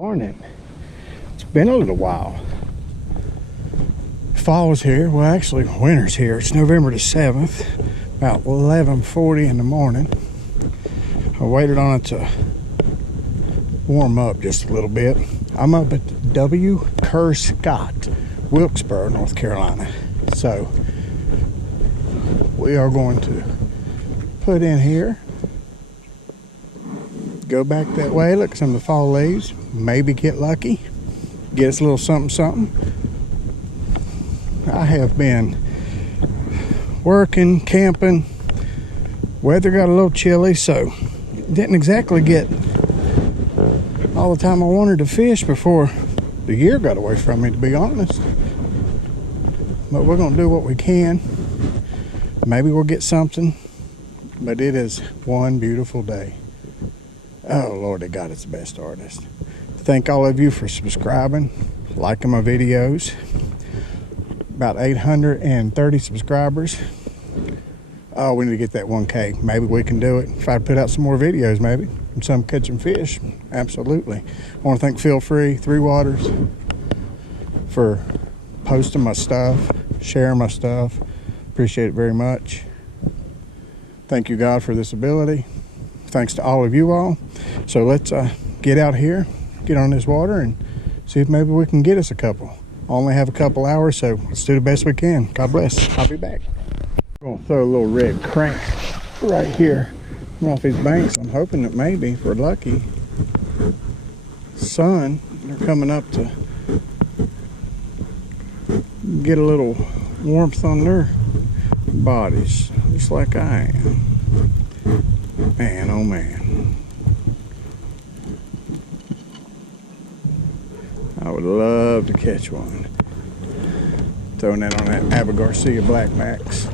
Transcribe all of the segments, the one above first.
Morning. It's been a little while. Fall's here. Well, actually, winter's here. It's November the 7th, about 11:40 in the morning. I waited on it to warm up just a little bit. I'm up at the W. Kerr Scott, Wilkesboro, North Carolina. So we are going to put in here, go back that way, look at some of the fall leaves, maybe get lucky, get us a little something. I have been working, camping. Weather got a little chilly, so didn't exactly get all the time I wanted to fish before the year got away from me, to be honest. But we're gonna do what we can. Maybe we'll get something, but it is one beautiful day. Oh Lord, God, it's the best artist. Thank all of you for subscribing, liking my videos. About 830 subscribers. Oh, we need to get that 1K. Maybe we can do it. If I put out some more videos, maybe. Some catching fish. Absolutely. I want to thank Feel Free, Three Waters, for posting my stuff, sharing my stuff. Appreciate it very much. Thank you, God, for this ability. Thanks to all of you all. So let's get out here, get on this water, and see if maybe we can get us a couple. Only have a couple hours, so let's do the best we can. God bless. I'll be back. I'm gonna throw a little red crank right here off these banks. I'm hoping that maybe, if we're lucky, sun, they're coming up to get a little warmth on their bodies, just like I am. Man, oh man. I would love to catch one. Throwing that on that Abu Garcia Black Max.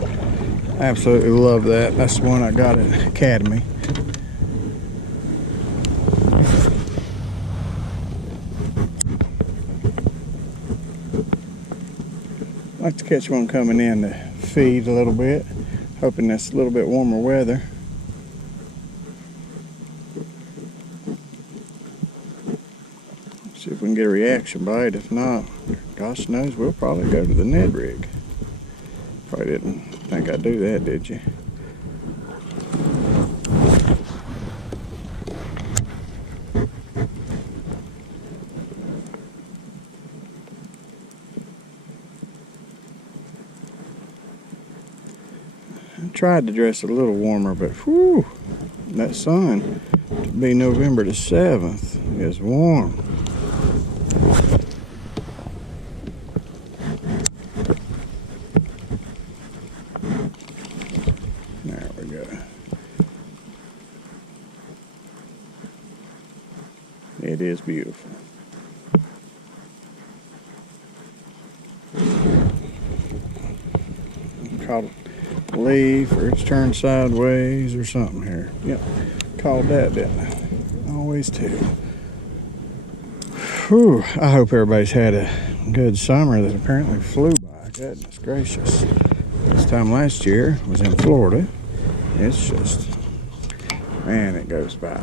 Absolutely love that. That's the one I got at Academy. I'd like to catch one coming in to feed a little bit. Hoping that's a little bit warmer weather. See if we can get a reaction bite. If not, gosh knows, we'll probably go to the Ned rig. Probably didn't think I'd do that, did you? I tried to dress a little warmer, but whew, that sun, to be November the 7th, is warm. There we go. It is beautiful. Caught a leaf, or it's turned sideways or something here. Yep, called that, didn't I? Always too. Whew, I hope everybody's had a good summer that apparently flew by. Goodness gracious. This time last year was in Florida. It's just, man, it goes by.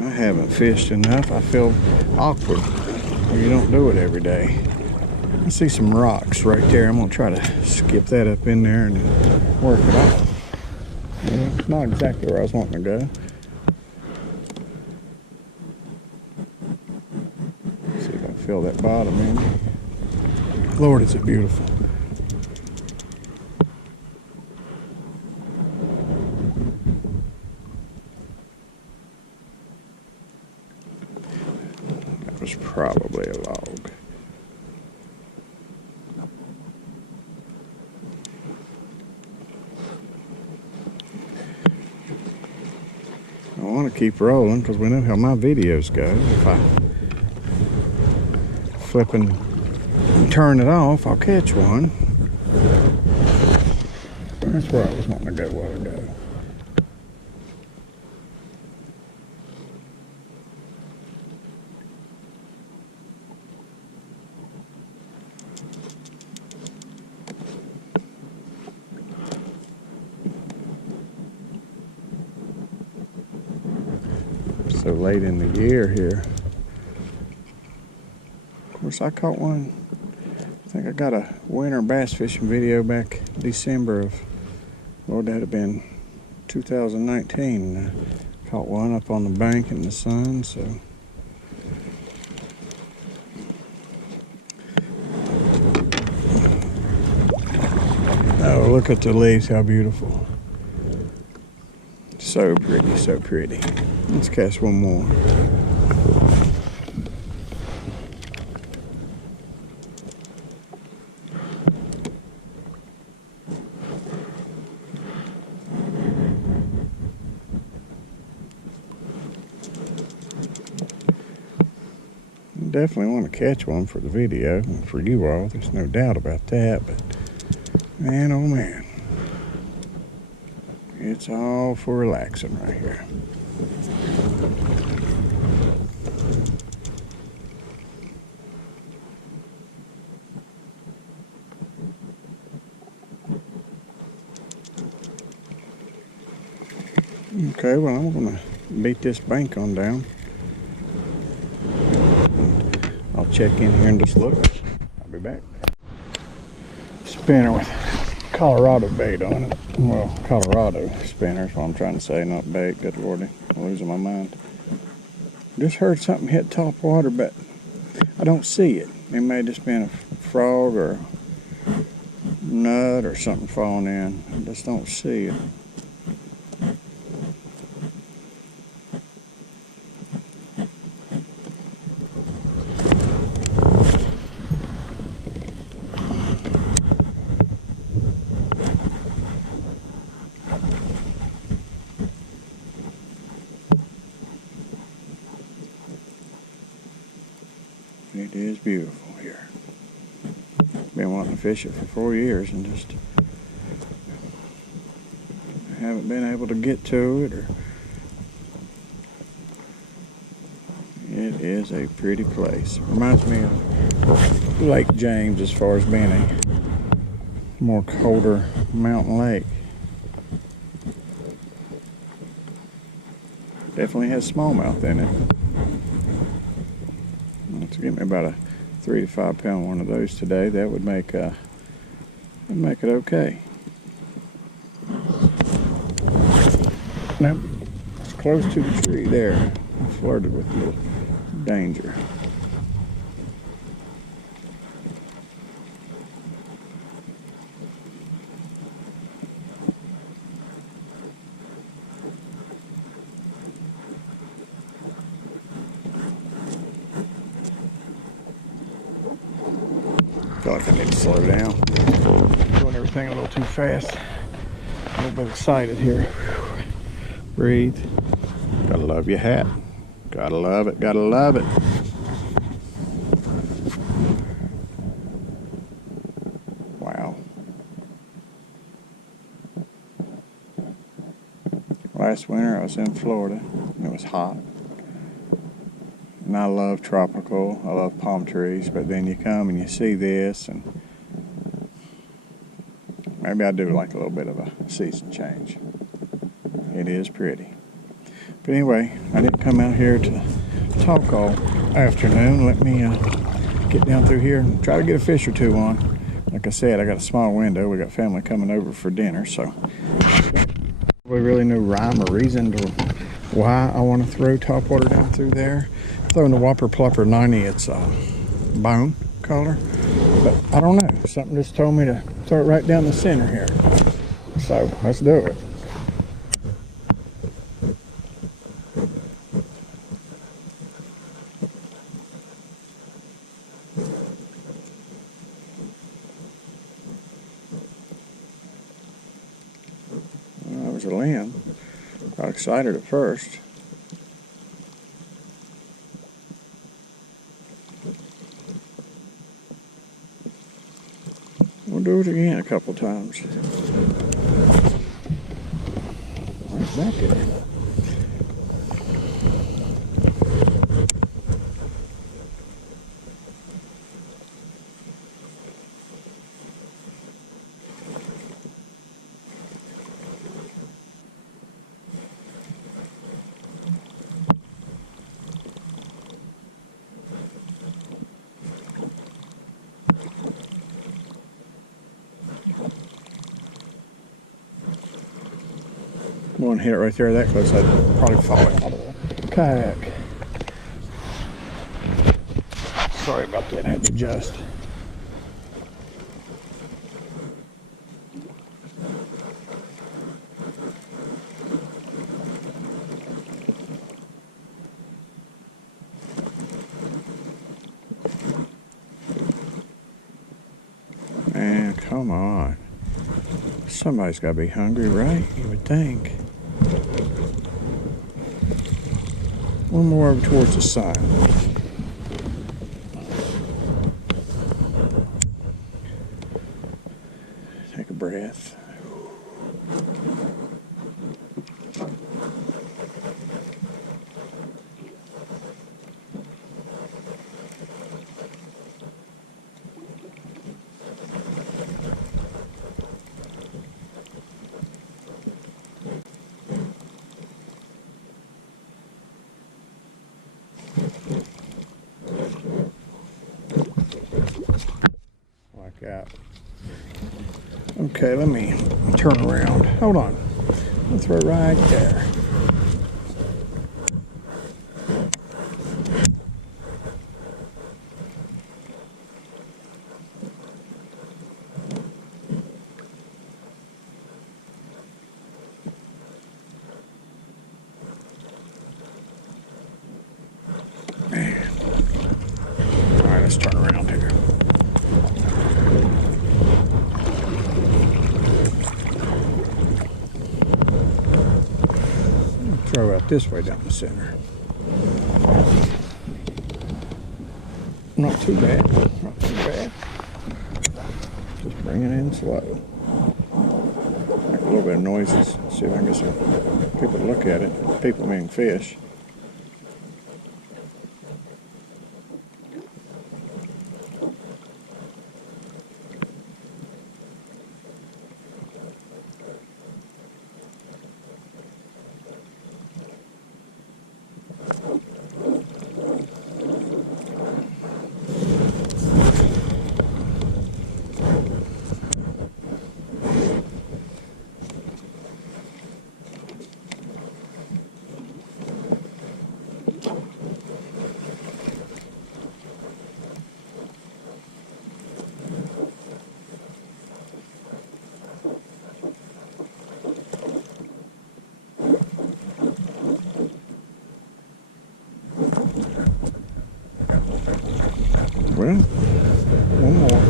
I haven't fished enough. I feel awkward. You don't do it every day. I see some rocks right there. I'm going to try to skip that up in there and work it out. It's not exactly where I was wanting to go. See if I can feel that bottom in. Lord, is it beautiful. That was probably a log. I want to keep rolling because we know how my videos go. If I flip and turn it off, I'll catch one. That's where I was wanting to go a while ago. so late in the year here. Of course, I caught one. I think I got a winter bass fishing video back December of, Lord, that'd have been 2019. I caught one up on the bank in the sun, so. Oh, look at the leaves, how beautiful. So pretty, so pretty. Let's cast one more. Definitely want to catch one for the video and for you all. There's no doubt about that, but man, oh man, it's all for relaxing right here. Okay, well, I'm gonna beat this bank on down. I'll check in here and just look. I'll be back. Spinner with Colorado bait on it. Well, Colorado spinner is what I'm trying to say, not bait. Good lordy, I'm losing my mind. Just heard something hit top water, but I don't see it. It may have just been a frog or a nut or something falling in. I just don't see it. It is beautiful here. Been wanting to fish it for 4 years and just haven't been able to get to it. It is a pretty place. Reminds me of Lake James as far as being a more colder mountain lake. Definitely has smallmouth in it. To get me about a 3 to 5 pound one of those today, that would make it okay. Now, it's close to the tree there. I flirted with a little danger. I feel like I need to slow down. Doing everything a little too fast. A little bit excited here. Breathe. Gotta love your hat. Gotta love it, gotta love it. Wow. Last winter I was in Florida. It was hot. And I love tropical, I love palm trees, but then you come and you see this, and maybe I do like a little bit of a season change. It is pretty. But anyway, I didn't come out here to talk all afternoon. Let me get down through here and try to get a fish or two on. Like I said, I got a small window. We got family coming over for dinner, so we really no rhyme or reason to why I want to throw topwater down through there. Throwing the Whopper Plopper 90, it's bone color, but I don't know. Something just told me to throw it right down the center here. So let's do it. Well, that was a limb. Got excited at first. We'll do it again a couple times. Right back at it. Wouldn't hit it right there that close, I'd probably fall in. Kayak. Sorry about that, I had to adjust. Man, come on. Somebody's got to be hungry, right? You would think. One more over towards the sun. Take a breath. Like that. Okay, let me turn around. Hold on. I'll throw right there. Man. All right, let's turn around here. Throw out this way down the center. Not too bad. Not too bad. Just bring it in slow. Make a little bit of noises. See if I can get some people to look at it. People meaning fish. Well, one more.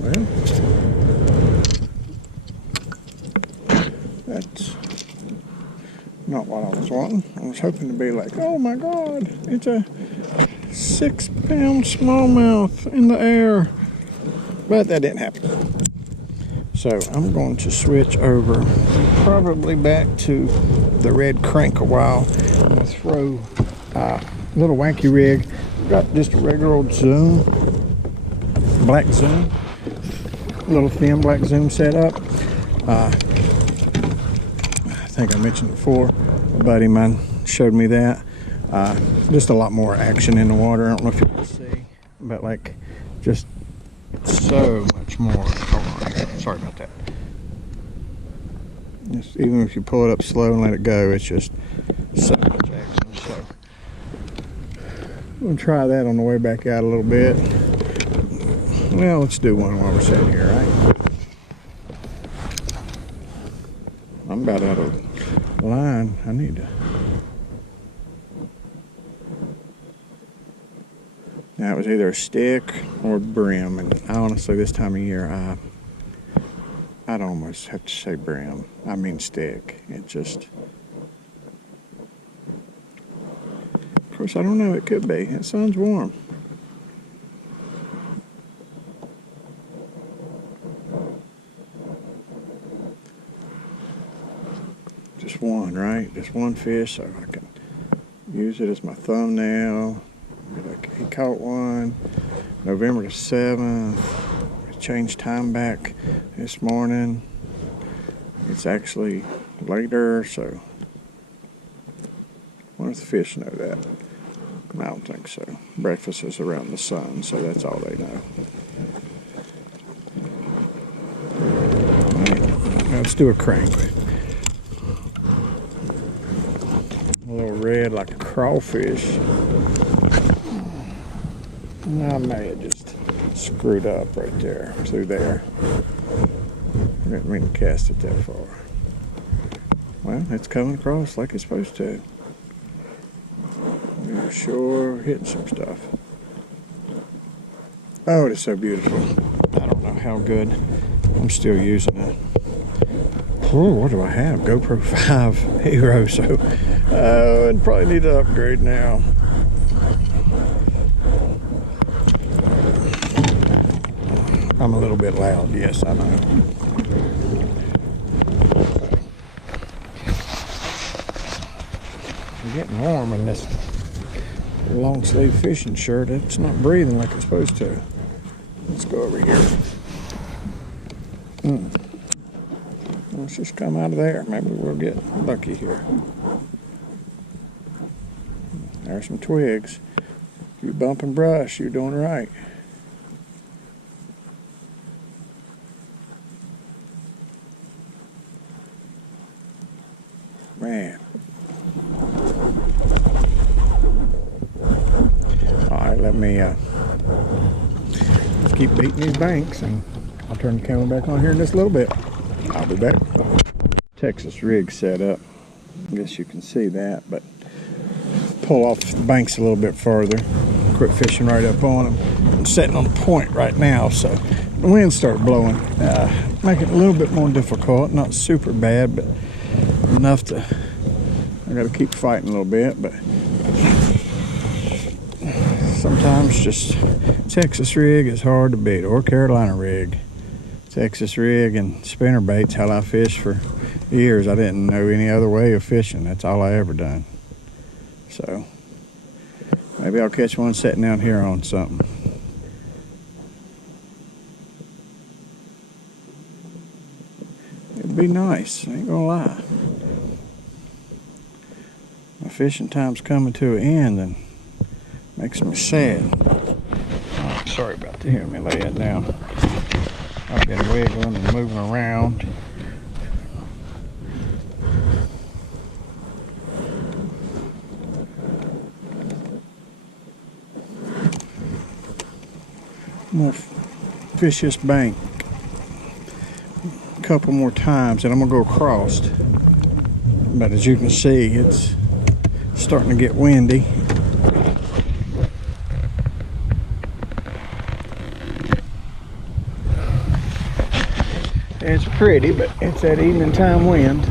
Well, that's not what I was wanting. I was hoping to be like, oh my God, it's a 6-pound smallmouth in the air. But that didn't happen. So I'm going to switch over probably back to the red crank a while. I'm going to throw a little wanky rig. Got just a regular old zoom, black zoom. Little thin black zoom setup. I think I mentioned before, a buddy of mine showed me that. Just a lot more action in the water. I don't know if you can see, but like just so much more. Oh, sorry about that. Just, even if you pull it up slow and let it go, it's just so much action. So I'm gonna try that on the way back out a little bit. Well, let's do one while we're sitting here, right? I'm about out of line. I need to. Now it was either a stick or brim, and honestly, this time of year, I'd almost have to say brim. I mean stick. It just. Of course, I don't know. It could be. It sounds warm. Just one, right? Just one fish, so I can use it as my thumbnail. He caught one November the 7th. I changed time back this morning. It's actually later, so I wonder if the fish know that. I don't think so. Breakfast is around the sun, so that's all they know. Right, let's do a crank. A little red like a crawfish. I may have just screwed up right there, through there. I didn't mean to cast it that far. Well, it's coming across like it's supposed to. We're sure hitting some stuff. Oh, it's so beautiful. I don't know how good. I'm still using it. Oh, what do I have? GoPro 5 Hero, so I'd probably need to upgrade now. I'm a little bit loud, yes, I know. I'm getting warm in this long sleeve fishing shirt. It's not breathing like it's supposed to. Let's go over here. Let's just come out of there. Maybe we'll get lucky here. There's some twigs. You bumping brush, you're doing right. Man. Alright, let me keep beating these banks, and I'll turn the camera back on here in just a little bit. I'll be back. Texas rig set up. I guess you can see that, but pull off the banks a little bit further. Quit fishing right up on them. I'm sitting on a point right now, so the wind started blowing. Make it a little bit more difficult. Not super bad, but enough to. I got to keep fighting a little bit, but sometimes just Texas rig is hard to beat, or Carolina rig. Texas rig and spinner bait's how I fished for years. I didn't know any other way of fishing. That's all I ever done. So maybe I'll catch one sitting down here on something. It'd be nice, I ain't gonna lie. My fishing time's coming to an end, and makes me sad. Oh, sorry about that. Hear me lay it down. I've been wiggling and moving around. I'm gonna fish this bank a couple more times, and I'm gonna go across. But as you can see, it's starting to get windy. It's pretty, but it's that evening time wind,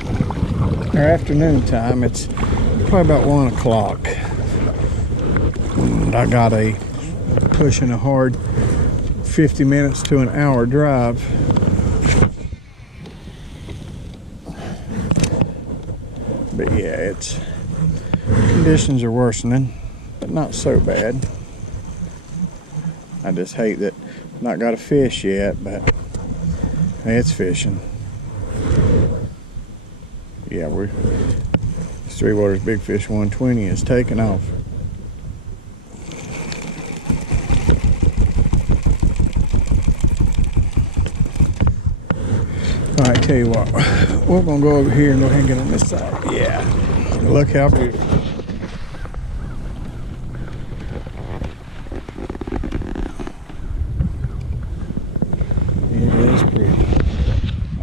or afternoon time. It's probably about 1 o'clock. And I got a pushing a hard 50 minutes to an hour drive. But yeah, it's conditions are worsening, but not so bad. I just hate that I've not got a fish yet, but hey, it's fishing. Yeah, Three Waters Big Fish 120 is taking off. All right, tell you what, we're gonna go over here and go ahead and get on this side. Yeah, look how beautiful. It is pretty.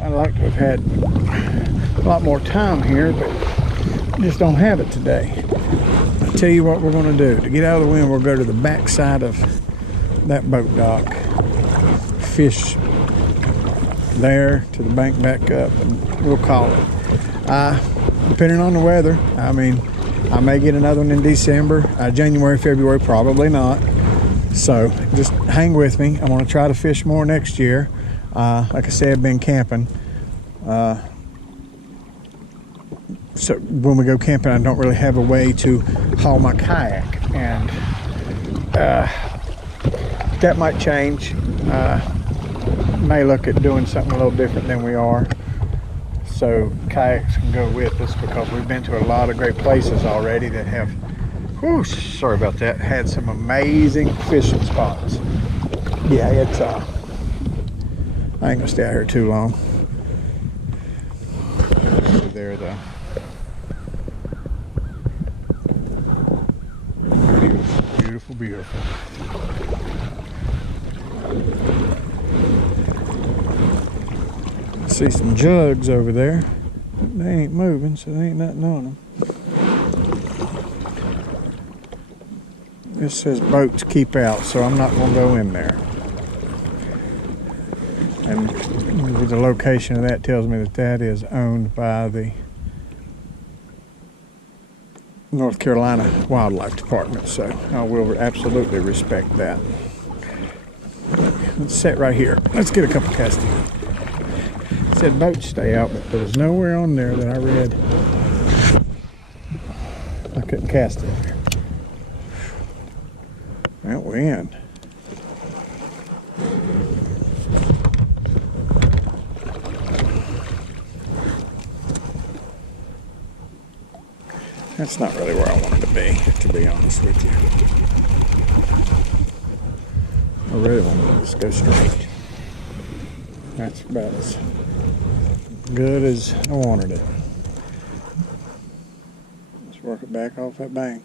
I like to have had a lot more time here, but just don't have it today. I'll tell you what we're gonna do. To get out of the wind, we'll go to the back side of that boat dock, fish there to the bank back up, and we'll call it. Depending on the weather, I mean, I may get another one in December, January, February, probably not. So just hang with me. I'm going to try to fish more next year. Like I said, I've been camping So when we go camping, I don't really have a way to haul my kayak, and that might change. May look at doing something a little different than we are, so kayaks can go with us, because we've been to a lot of great places already that have, whew, sorry about that, had some amazing fishing spots. Yeah, it's I ain't gonna stay out here too long. Over there though. Beautiful, beautiful. I see some jugs over there. They ain't moving, so there ain't nothing on them. This says boats keep out, so I'm not gonna go in there. And the location of that tells me that that is owned by the North Carolina Wildlife Department, so I will absolutely respect that. Let's sit right here. Let's get a couple casting. It said boats stay out, but there was nowhere on there that I read I couldn't cast it. That wind. That's not really where I wanted to be honest with you. I really wanted to just go straight. That's about as good as I wanted it. Let's work it back off that bank.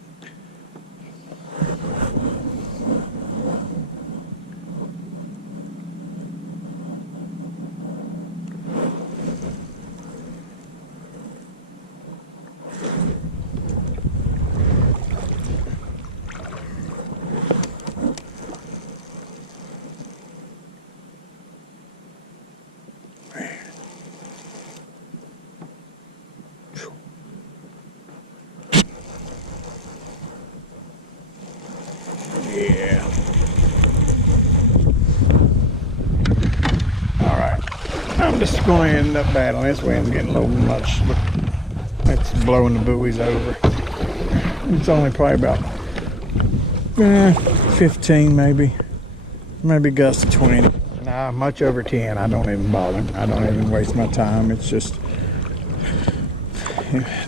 Yeah. All right. I'm just going to end up battling. This wind's getting a little much. Look, it's blowing the buoys over. It's only probably about 15 maybe gust of 20. Nah, much over 10. I don't even bother. I don't even waste my time. It's just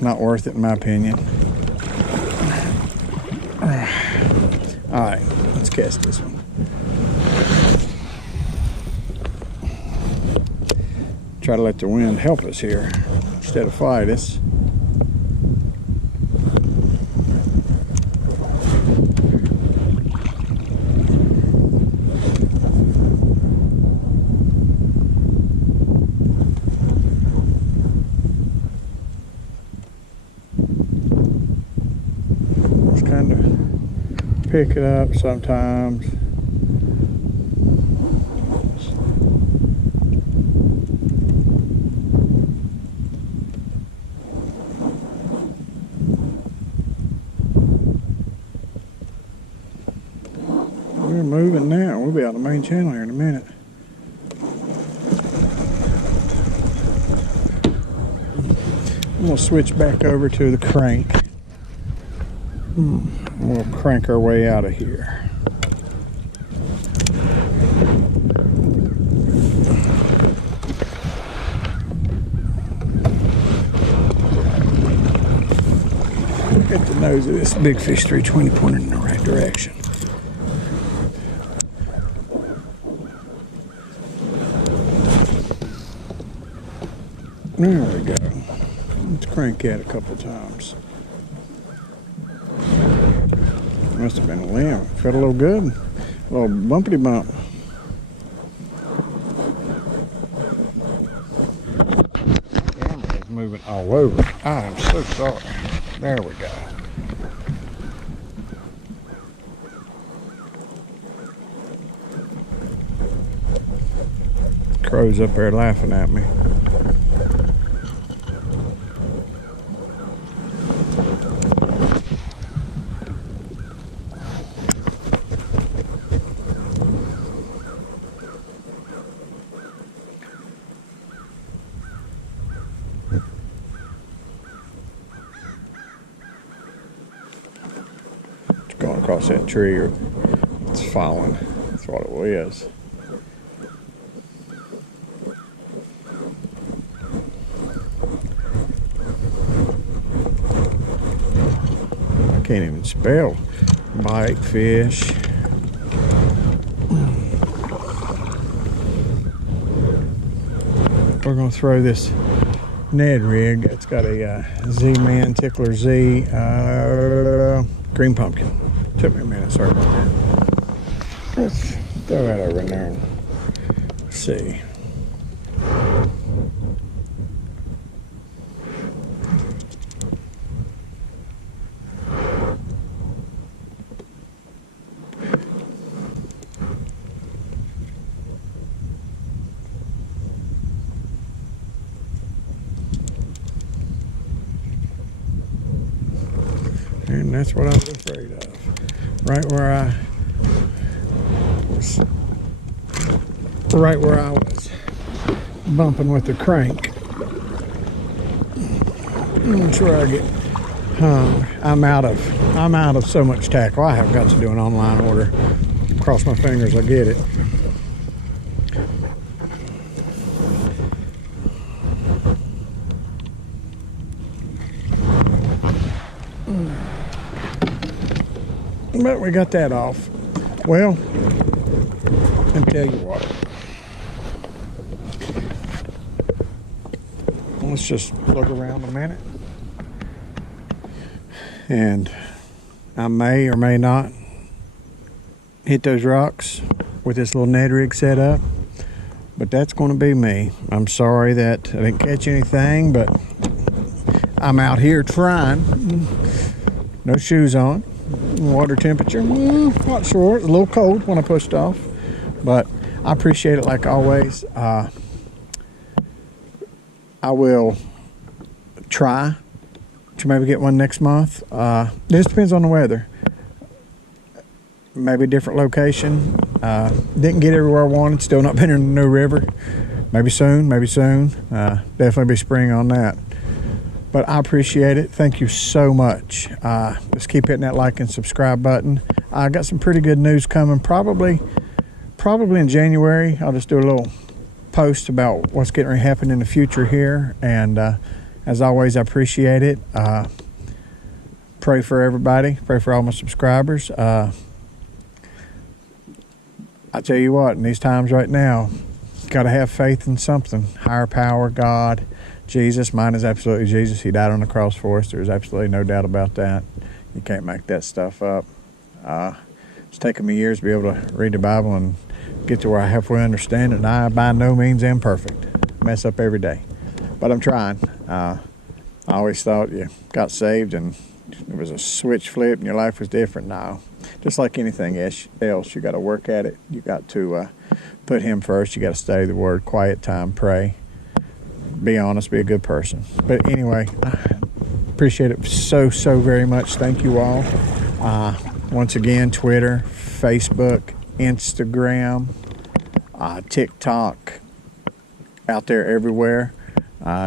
not worth it in my opinion. All right, let's cast this one. Try to let the wind help us here instead of fight us. Just kind of pick it up sometimes. We're moving now. We'll be out the main channel here in a minute. I'm going to switch back over to the crank. We'll crank our way out of here. Look at the nose of this big fish 320 pointing in the right direction. There we go. Let's crank it a couple times. Must have been a limb. Felt a little good. A little bumpity bump. The camera is moving all over. I am so sorry. There we go. Crow's up there laughing at me. across that tree or it's falling. That's what it was. I can't even spell bite fish. We're gonna throw this Ned rig. It's got a Z-Man Tickler Z green pumpkin. Took me a minute, sorry about that. Let's throw that over in there and see. And that's what I was afraid of. Right where I was bumping with the crank. I'm sure I get hung. I'm out of so much tackle. I have got to do an online order. Cross my fingers I get it. But we got that off. Well, let me tell you what. Let's just look around a minute. And I may or may not hit those rocks with this little Ned rig set up. But that's going to be me. I'm sorry that I didn't catch anything, but I'm out here trying. No shoes on. Water temperature, not sure. It's a little cold when I pushed off, but I appreciate it like always. I will try to maybe get one next month. This depends on the weather. Maybe a different location. Didn't get everywhere I wanted. Still not been in the New River. Maybe soon. Definitely be spring on that. But I appreciate it. Thank you so much. Just keep hitting that like and subscribe button. I got some pretty good news coming. Probably in January. I'll just do a little post about what's getting ready to happen in the future here. And as always, I appreciate it. Pray for everybody. Pray for all my subscribers. I tell you what, in these times right now, got to have faith in something. Higher power, God. Jesus, mine is absolutely Jesus. He died on the cross for us. There's absolutely no doubt about that. You can't make that stuff up. It's taken me years to be able to read the Bible and get to where I halfway understand it. And I, by no means, am perfect. Mess up every day. But I'm trying. I always thought you got saved and it was a switch flip and your life was different. No. Just like anything else, you got to work at it. You got to put Him first. You got to study the Word, quiet time, pray. Be honest, be a good person. But anyway, I appreciate it so very much. Thank you all. Once again, Twitter, Facebook, Instagram, TikTok, out there everywhere.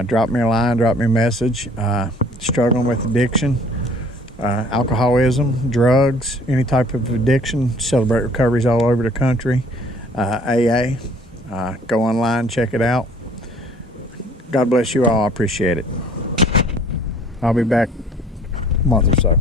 Drop me a line, drop me a message. Struggling with addiction, alcoholism, drugs, any type of addiction. Celebrate recoveries all over the country. AA. Go online, check it out. God bless you all. I appreciate it. I'll be back a month or so.